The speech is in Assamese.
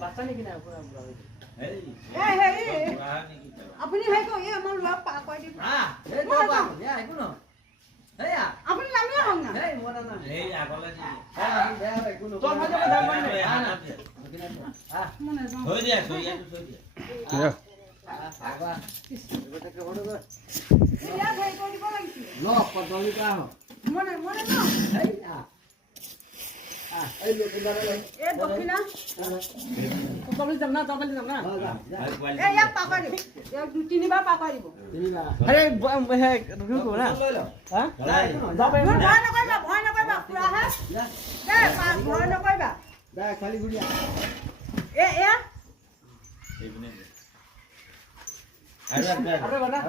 বাচ্চা নেকি না পুৰা পুৰা আপুনি ভাই কো এই আমাৰ লগ পা কই দিব এই বাবা একো ন হেয়া আপুনি নামিয়ে হং না এই মোটা না এই আগলে দি একো ন তোর মাঝে দাম মানে মনে যাও হৈ দিয়া থৈ দিয়া বাবা এটাকে বড় কর ইয়া ভাই কই দিব লাগিছিল ন পটলি কা হ মনে মনে ন এই এই লোক দাঁড়া এ দক্ষিণা পটলি যাম না তবলি যাম না এ ইয়া পা কই দিব এক দুই তিনিবাৰ পা কই দিব আৰে হে ৰুকো না হ্যাঁ যাবে ভয় নকৰিবা পুৰা হে দে ভয় নকৰিবা দা খালি গুড়িয়া এ এইবনে আৰে বাবা